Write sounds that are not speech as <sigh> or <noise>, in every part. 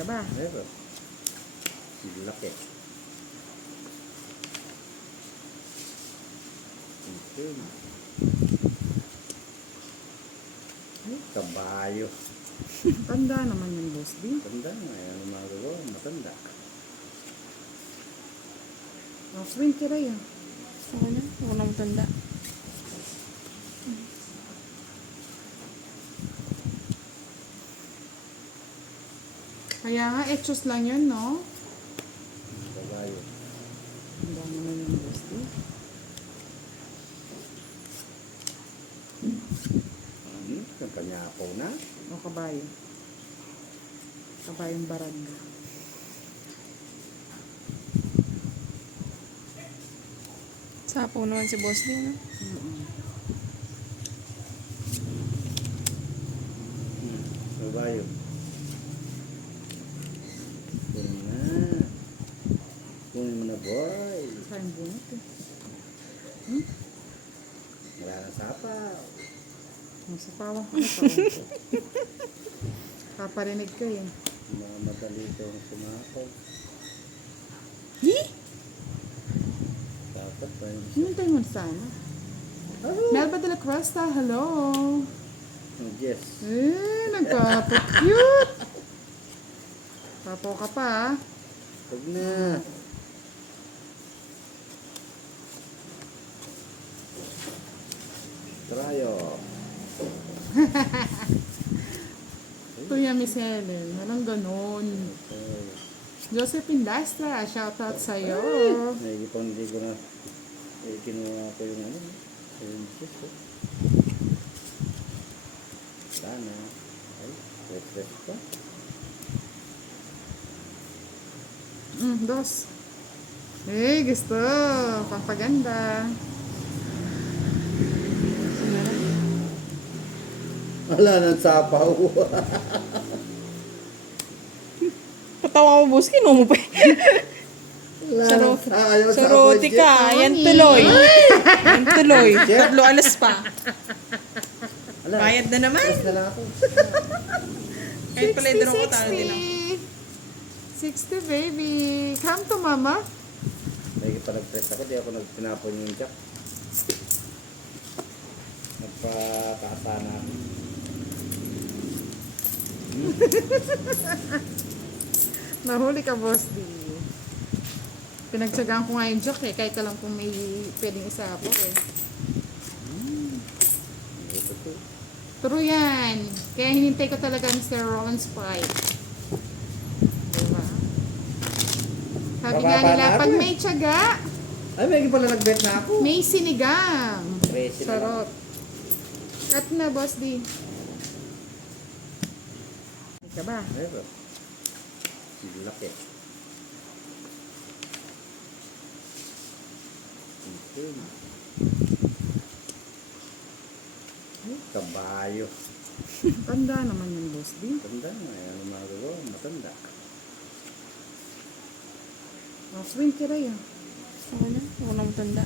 ka ba? Meron. Laki. Okay. Ay, kabayo. Tanda naman yung boss D. Matanda nga. Ayan ang magawa. Matanda. Oh, swing ka rin. Ako na, ako na Kaya nga, etchos lang yun, no? Kabayo. Tanda naman yung boss D. Ano? Ang kanyapaw na. O, kabayo. Kabayong barag. Sapo naman si Boss din, no? Mm-mm. Hmm. Kabayo. Kunin na. Kunin mo na, boy. Sayang bunot eh. Wala na sapaw. Nasa pawang ko na to. <laughs> Paparinig ka eh. Mga madali itong sumapaw. Hi! Dapat ba yung Hinintay mo na sana. Melba de la Cuesta, hello! Oh, yes. Eh, nagpapa-cute! <laughs> Papo ka pa ah. Huwag na. Trayo. <laughs> Kuya Miss Helen, walang ganun. Okay. Josephine Lastra, shoutout sa'yo. Naigipang hindi ko na eh, kinuha ko yung ano. Yung cheese ko. Wala na. Ay, refresh pa. Mm, dos. Eh, gusto. Pampaganda. Wala nang sapaw. Patawa mo, Boss, kinuha mo pa. Wala Sa nang ro- sa- ayaw Sa sapaw, roti Jeff. ka, yan tuloy. Yan tuloy. Tatlo alas pa. Wala. Bayad na naman. Press na lang ako. <laughs> Kahit pala yung ko talo din ako. 60 baby. Come to mama. Lagi pa nag-press ako, di ako nagtinapon yung jack. Nagpataasa na ako. <laughs> Nahuli ka, boss D. Pinagtsagaan ko nga yung joke eh. Kahit alam kung may pwedeng isapok eh. True yan. Kaya hinintay ko talaga Mr. Roland Sprite. Diba? Sabi nga nila, pag eh. may tiyaga, Ay, may pala nag-bet na ako. may sinigang. Lang. Sarot. Cut na, boss D. Ka ba? Meron. Ang Laki. Okay. Ay, kabayo. Tanda naman yung boss D. Matanda nga. Ayan ang magawa. Matanda. Ka rin. Ako na, ako na matanda.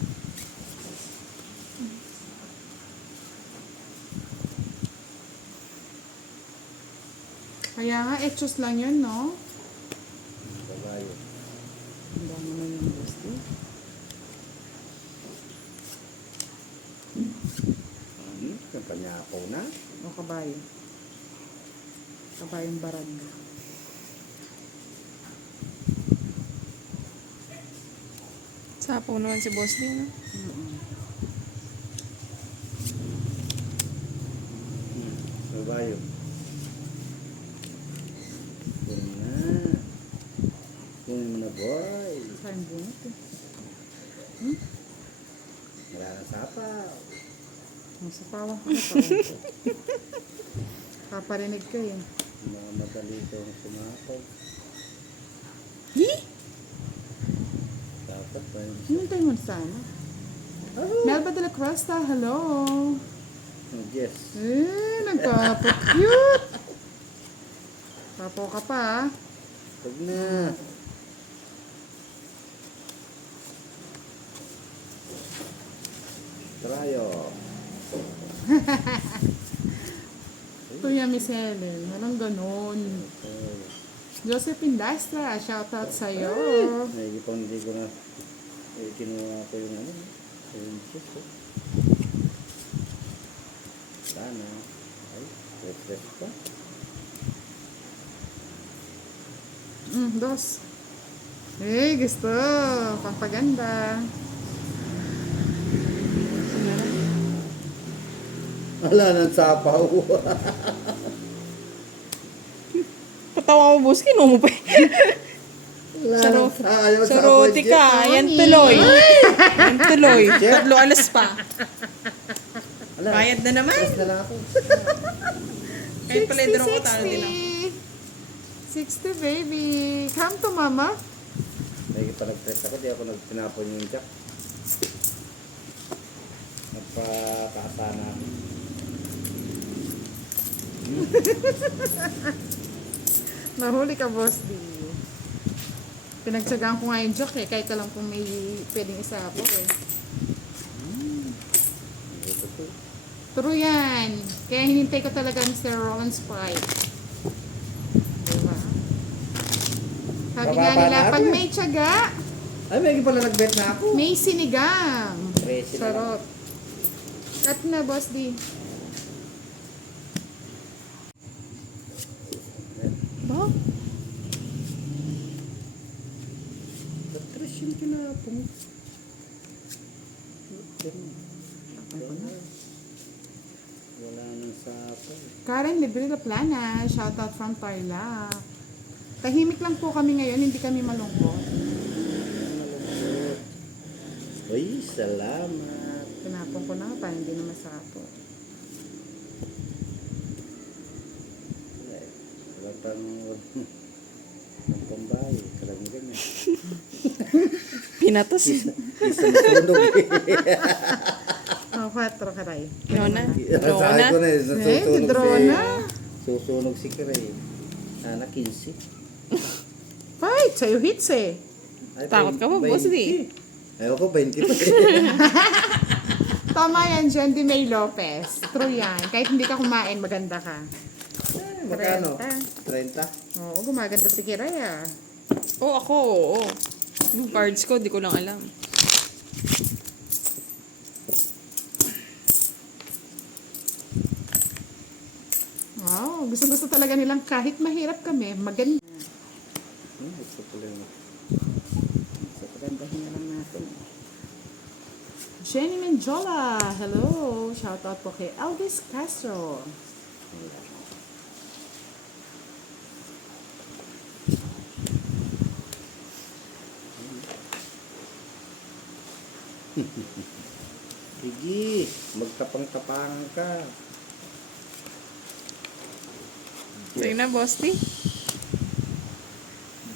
Kaya nga, etchos lang yun, no? Kabayo. Tanda naman yung boss D. Ano? Ang kanyapaw na. O kabayo. Kabayong barag. Sapo naman si Boss din, no? Mm-mm. Hmm. Kabayo. Kunin na. Kunin mo na, boy. Sayang bunot eh. Wala na sapaw. Nasa pawang ko na to. <laughs> Paparinig ka eh. Mga madali itong sumapaw. Hi! Dapat ba yung Hinintay mo na sana. Melba de la Cuesta, hello! Oh, yes. Eh, nagpapa-cute! Papo ka pa ah. Huwag na. Trayo. <laughs> Kuya Miss Helen, walang ganun. Josephine Dastra, shoutout sa'yo. Ay, pa hindi ko na eh, kinuha ko yung ano, yung cheese ko. Sana. Ay, refresh pa. Mm, dos. Eh, gusto. Pampaganda. Wala nang sapaw. Patawa mo, boss. Kinuha mo pa. Wala Sa nang ro- sa- ayaw Sa sapaw, roti Jeff. ka. Yan tuloy. Yan tuloy. Tatlo alas pa. Wala. Bayad na naman. Press na lang ako. <laughs> Kahit pala yung ko talo din ako. 60 baby. Come to mama. Lagi pa nag-press ako, di ako nagtinapon yung jack. Nagpakaasa na ako. <laughs> Nahuli ka, boss D. Pinagtsagaan ko nga yung joke eh. Kahit alam kung may pwedeng isapok eh. Ito po. True yan. Kaya hinintay ko talaga Mr. Rowan Sprite. Diba? Sabi nga nila, pag eh. may tiyaga, Ay, may pala nag-bet na ako. may sinigang. Sarap. Cut na, boss D. Ba? Patras yung tinapon. Wala nang sapaw. Karen Librero Plana, shoutout from Tarlac. Tahimik lang po kami ngayon, hindi kami malungkot. Uy, salamat. Tinapon ko na pa, hindi na masapo. Wala. Wala pang ang pambayo. Kalang ganyan. Pinatos. Isang sunog eh. Oh, 4 karay. Yun na. Sabi ko na eh, Eh, susunog draw si... na. Susunog si Kiray. Sana 15. Fight! Sa'yo hits eh. Ay, Takot ka ba, 20. boss, di? Ayaw ko, 20 pa eh. <laughs> Tama yan, Jen Di May Lopez. True yan. Kahit hindi ka kumain, maganda ka. Ay, Magkano? 30? Oo, gumaganda si Kiray ah. Oo, ako. Oo. Yung cards ko, di ko lang alam. Wow, gusto-gusto talaga nilang kahit mahirap kami, maganda. Hmm, gusto lang natin. Jenny Menjola, hello. Shoutout po kay Elvis Castro. Sige, magtapang-tapangan ka. Sige na, boss, di.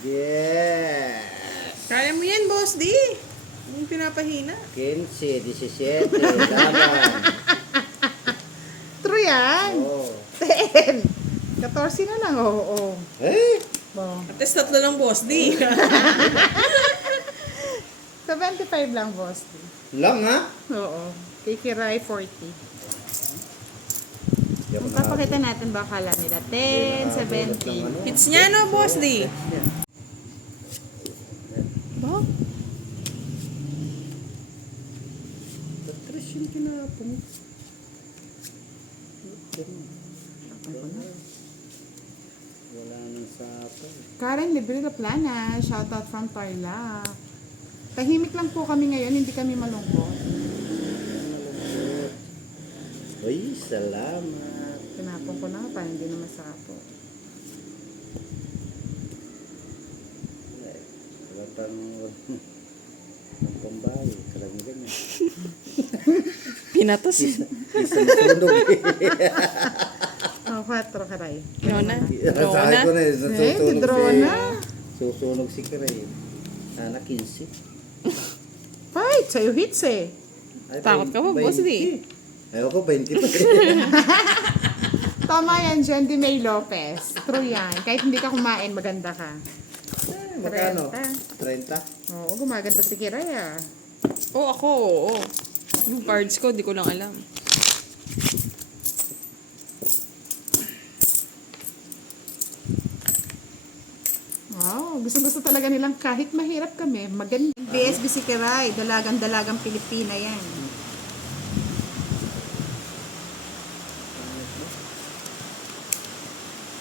Yes! Kaya mo yan, boss, di. Yung pinapahina. 15, 17, laban. True yan. Oo. 10. 14 na lang, oo. Oh, Eh? oh. At least tatlo lang, boss, di. <laughs> 75 lang, boss. Lang ha? Oo. Kay Kiray, 40. Di ako Kung papakita natin ba kala nila? 10, 17. Hits niya, no, boss, di. Ba? Patras yung tinapon. Wala nang sapaw. Karen Librero Plana, shoutout from Tarlac. Tahimik lang po kami ngayon, hindi kami malungkot. Uy, salamat. Tinapon ko na pa, hindi <laughs> na masapo. Wala. Wala pang ang pambayo. Kalang ganyan. Pinatos. Isang sunog eh. <laughs> Oh, 4 karay. Yun na. Draw Sabi na. ko na eh, Eh, susunog si... Kiray. Sana 15. Sa'yo hits eh. Ay, Takot ka ba, 20. boss, di? Ayaw ko, 20 pa. <laughs> Tama yan, Jen Di May Lopez. True yan. Kahit hindi ka kumain, maganda ka. Eh, Magkano? 30? Oo, gumaganda si Kiray ah. Oo, ako. Oo. Yung cards ko, di ko lang alam. Gusto-gusto talaga nilang kahit mahirap kami, maganda. BSB si Kiray, dalagang-dalagang Pilipina yan.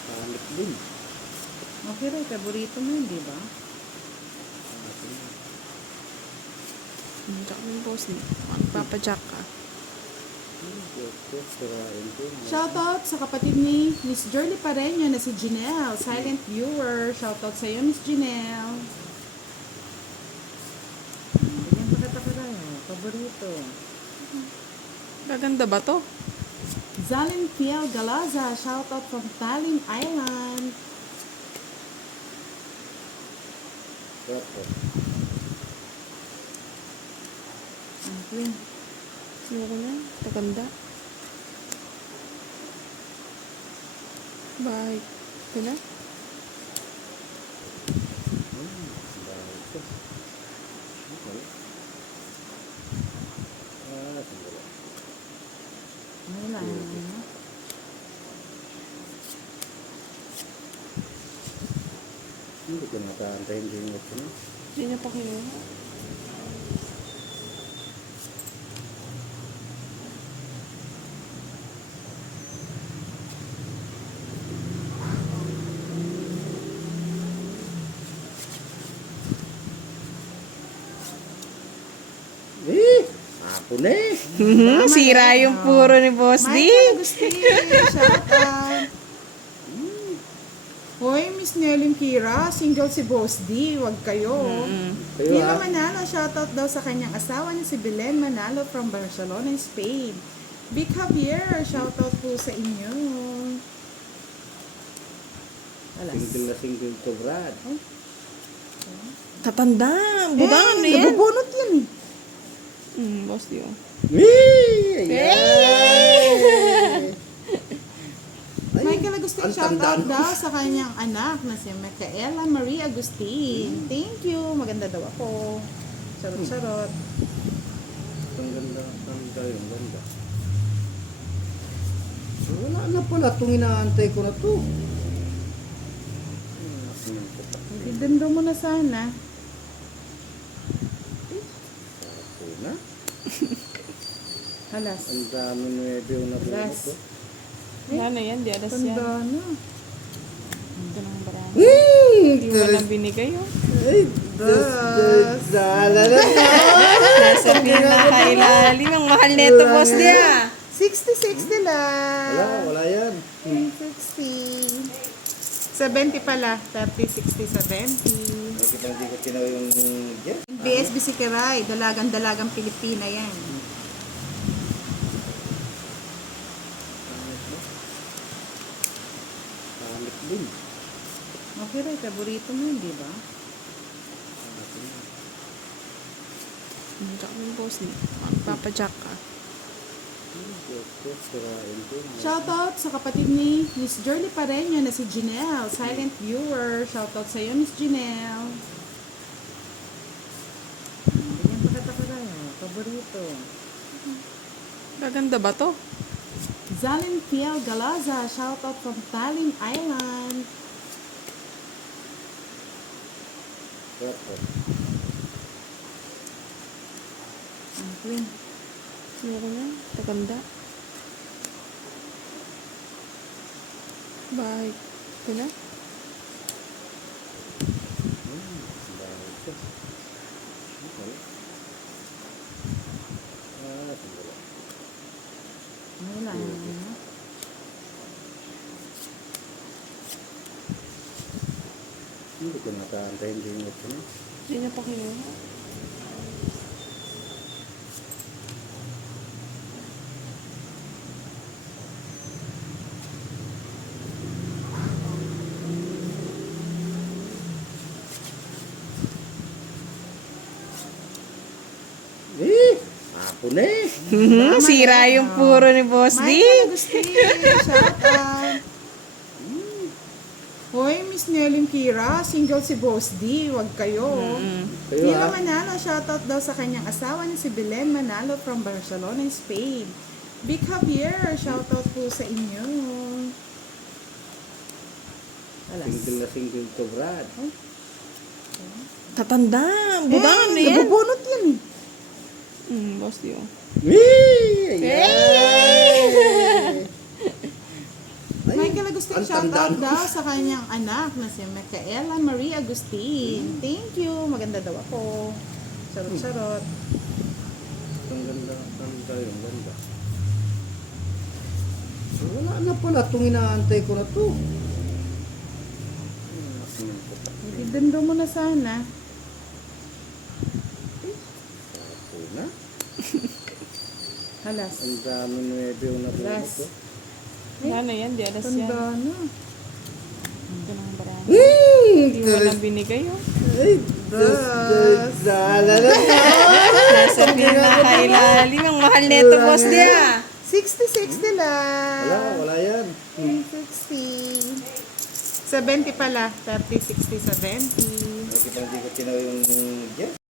Pangit din. Okay rin, paborito mo yun, di ba? Hmm, Jack mo yung boss ni. Magpapajack ka. Shoutout sa kapatid ni Miss Jolie Pareño na si Janelle, silent viewer. Shoutout sa iyo, Miss Janelle. Ganyan pa kata paborito. Gaganda ba to? Zalin Piel Galaza, shoutout from Tallinn Island. Ito. Okay. Meron na. Gaganda. Bye. Ito na. Wala. Hindi ko nakaantayin din no? Hindi na pa kinuha. Eh, hapon na eh. Sira yung puro ni Boss D. Michael Agustin, shoutout. Hoy, Miss Nelly Kira, single si Boss D, wag kayo. Kayo Nilo ah. Manalo, shoutout daw sa kanyang asawa ni si Belen Manalo from Barcelona, Spain. Big Javier, shoutout po sa inyo. Alas. Single na single to Brad. Tatanda. Budang eh, na yan. nabubunot yan eh. D oh. Wee! Ayan! Ay, Michael Agustin, ang shoutout tanda, no? daw sa kanyang anak na si Micaela Marie Agustin. Thank you. Maganda daw ako. Charot-charot. Ang ganda, ang ganda yung ganda. Wala na pala itong inaantay ko na to. Maganda mo na sana. Ako na. Alas. Ang dami nuwebe yung nabuno Last. ko. Ano yan? Di alas yan. Tanda na. Ito ng barang. Hmm! Hindi mo lang binigay oh. Ay, das, dala na Nasa pinakailalim. Ang mahal neto, Boss ah. 60-60 lang. Wala, wala yan. 60. 70 pala. 30, 60, 70. Bakit hindi ko tinaw yung? BSB si Kiray, dalagang-dalagang Pilipina yan. Okay rin, paborito mo yun, di ba? Jack mo yung boss ni. Magpapajack ka. Ito, sirain ko. Shoutout sa kapatid ni Miss Jolie Pareño na si Janelle, silent viewer. Shoutout sa iyo, Miss Janelle. Ganyan pa kata paborito. Gaganda ba to? Zalin Piel Galaza, shoutout from Tallinn Island. Ito. Okay. Meron na. Gaganda. Bye. Ito na. Hmm, dahil ito. Okay. Ah, sandali. Wala. Hindi ko nakaantayin din ito. no? Hindi na pa kinuha. Eh, hapon na eh. <laughs> Sira yung puro ni Boss D. Michael Agustin, shoutout. Hoy, Miss Nelly Kira, single si Boss D, wag kayo. Kayo Nilo ah. Manalo, shoutout daw sa kanyang asawa ni si Belen Manalo from Barcelona, Spain. Big Javier, shoutout po sa inyo. Single na single to Brad. Tatanda. Budangan na yan. Nabubunot yan eh. Hmm, boss Dio. Wee! Ayan! Agustin, ang shout out daw sa kanyang anak na si Micaela Marie Agustin. Thank you. Maganda daw ako. Charot-charot. Ang ganda, ang ganda yung ganda. Wala na pala itong inaantay ko na to. Ibindo mo na sana. Ako na. Halas. Ang dami nuebe yung nabulot Last. ko. Ano yan? Di alas yan. Tanda na. Ito ng barang. Hindi mo lang binigay oh. Ay, das, das, dala na. <laughs> Nasa pinakailalim. Ang mahal nito, boss Dia. 60-60 lang. Wala, wala yan. 60. 70 pala. 30, 60, 70. Nakikita hindi ko tinaw yung yes.